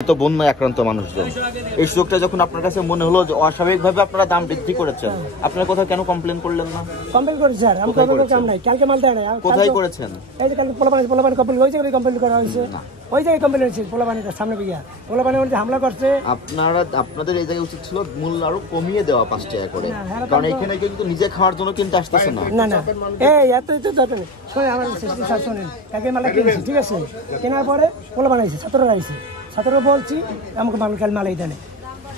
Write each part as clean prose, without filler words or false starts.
তো বন্যায় আক্রান্ত মানুষজন, এই সুযোগটা যখন আপনার কাছে মনে হলো যে অস্বাভাবিকভাবে আপনারা দাম বৃদ্ধি করেছেন, আপনারা কোথাও কেন কমপ্লেন করলেন না? কমপ্লেন করেছি স্যার, আমি কমপ্লেন কাম নাই, কালকে মাল দেয় না। কোথায় করেছেন? এই যে কালকে পোলাপানি কমপ্লেন হয়েছে, কমপ্লেন করা হয়েছে, ওই জায়গায় কমপ্লেন হয়েছে পোলাপানির সামনে গিয়া পোলাপানি হামলা করছে। আপনাদের এই জায়গায় উচিত ছিল মূল্য আরো কমিয়ে দেওয়া 5 টাকা করে, কারণ এখানে কিন্তু নিজে খাওয়ার জন্য কিনতে আসতেছে না। না না, এই এত তো দরকার নেই। শোনেন আমার শোনেন, কালকে মাল কিনেছি, ঠিক আছে, কেনার পরে পোলাপানি আইছে, 17 আইছে, 17 বলছি আমাকে মালই দেয়,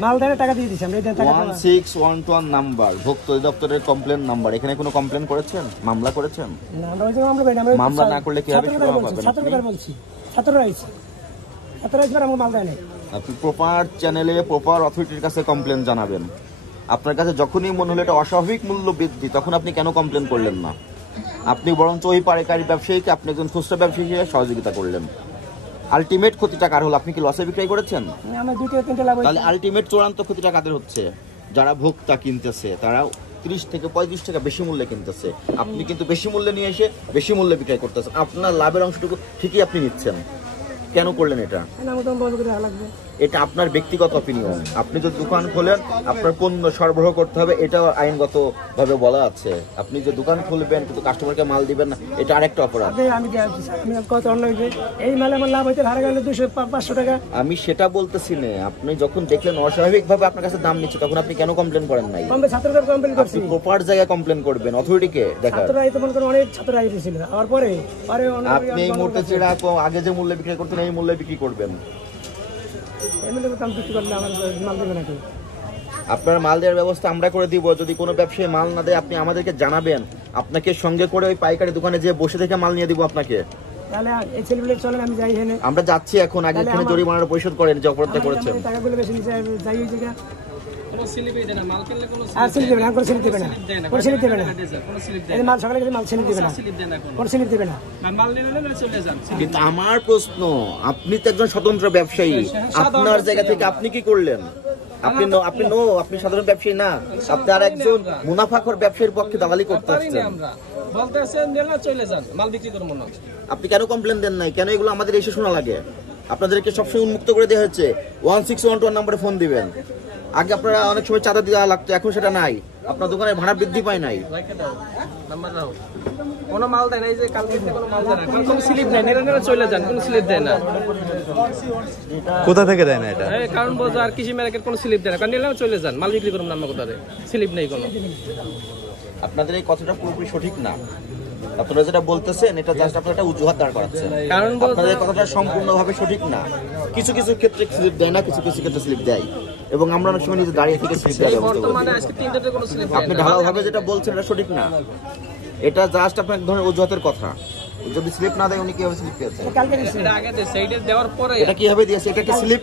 মাল দেয় টাকা দিয়ে দিচ্ছি আমরা। 1611 নাম্বার ভুক্ত দপ্তরের কমপ্লেন নাম্বার, এখানে কোনো কমপ্লেন করেছেন, মামলা করেছেন? না, আমরা ওই জায়গায় মামলা না করলে কিভাবে শুরু হবে? 17 বলছি, 17 আইছে, 17 আইছে আমাকে মাল দেয় না। আপনি প্রপার চ্যানেলে প্রপার অথরিটির কাছে কমপ্লেন জানাবেন। আপনার কাছে যখনই মনে হলো এটা অস্বাভাবিক মূল্য বৃদ্ধি, তখন আপনি কেন কমপ্লেন করলেন না? আপনি বরঞ্চ ওই পাইকারি ব্যবসায়ীকে আপনি একজন খুচরা ব্যবসায়ী হিসেবে সহযোগিতা করলেন। আলটিমেট ক্ষতিটা কার হলো? আপনি কি লসে বিক্রয় করেছেন? আমার 2-3টা লাভ হয়েছে। তাহলে আলটিমেট চূড়ান্ত ক্ষতিটা কাদের হচ্ছে? যারা ভোক্তা কিনতেছে তারা 30 থেকে 35 টাকা বেশি মূল্যে কিনতেছে, আপনি কিন্তু বেশি মূল্যে নিয়ে এসে বেশি মূল্যে বিক্রয় করতেছেন। আপনার লাভের অংশটুকু ঠিকই আপনি নিচ্ছেন, কেন করলেন এটা? এটা আপনার ব্যক্তিগত অপিনিয়ন। আপনি যদি দোকান খোলেন আপনার পণ্য সরবরাহ করতে হবে, এটাও আইনগত ভাবে বলা আছে। আপনি যে দোকান খুলবেন কিন্তু কাস্টমারকে মাল দিবেন না, এটা আরেকটা অপরাধ। আমি সেটা বলতেছি না, আপনি যখন দেখলেন অস্বাভাবিক ভাবে আপনার কাছে দাম নিচ্ছে, তখন আপনি কেন কমপ্লেন করেন নাই? আপনি প্রপার জায়গায় কমপ্লেন করবেন, অথরিটিকে দেখান। আপনি এই মুহূর্তে যেটা আগে যে মূল্যে বিক্রি করতেন এই মূল্যে বিক্রি করবেন। আপনার মাল দেওয়ার ব্যবস্থা আমরা করে দিব। যদি কোনো ব্যবসায়ী মাল না দেয় আপনি আমাদেরকে জানাবেন, আপনাকে সঙ্গে করে ওই পাইকারি দোকানে যে বসে থেকে মাল নিয়ে দিব আপনাকে। আমরা যাচ্ছি এখন, আগে এখানে জরিমানা পরিশোধ করেন যে অপরাধটা করেছেন। কিন্তু আমার প্রশ্ন, আপনি তো একজন স্বতন্ত্র ব্যবসায়ী, আপনার জায়গা থেকে আপনি কি করলেন? আপনি সাধারণ ব্যবসায়ী না, আপনি আর একজন মুনাফাখোর ব্যবসায়ীর পক্ষে দালালি করতে আসছেন। আপনি কেন কমপ্লেন দেন নাই? কেন এগুলো আমাদের এসে শোনা লাগে? আপনাদেরকে সবসময় উন্মুক্ত করে দেওয়া হচ্ছে। 1611 নম্বরে ফোন দিবেন। আগে আপনারা অনেক সময় চাঁদা দেওয়া লাগতো, এখন সেটা নাই। আপনার দোকানের ভাড়া বৃদ্ধি পায় নাই। কোনো মাল দেয় না, এই যে কালকে কোনো মাল দেয় না, কোনো স্লিপ দেয় না, এরা চলে যান, কোনো স্লিপ দেয় না। কোথা থেকে দেয় না এটা? কারণ বাজার কৃষি মার্কেট কোনো স্লিপ দেয় না, কারণ এরা চলে যান, মাল বিক্রি করুন না, আমরা কোথায় স্লিপ নেই কোনো। আপনাদের এই কথাটা পুরোপুরি সঠিক না। আপনারা যেটা বলতেছেন এটা জাস্ট আপনারা একটা অজুহাত দাঁড় করাচ্ছেন। কারণ আপনাদের কথাটা সম্পূর্ণভাবে সঠিক না। কিছু কিছু ক্ষেত্রে স্লিপ দেয় না, কিছু কিছু ক্ষেত্রে স্লিপ দেয়, এবং আমরা অনেক সময় নিজে দাঁড়িয়ে থেকে স্লিপ দেওয়ার ব্যবস্থা করি। আপনি ঢালাওভাবে যেটা বলছেন এটা সঠিক না। এটা জাস্ট আপনার এক ধরনের অজুহাতের কথা। যদি স্লিপ না দেয় উনি কিভাবে স্লিপ পেয়েছে? এটা কিভাবে দিয়েছে? এটা কি স্লিপ?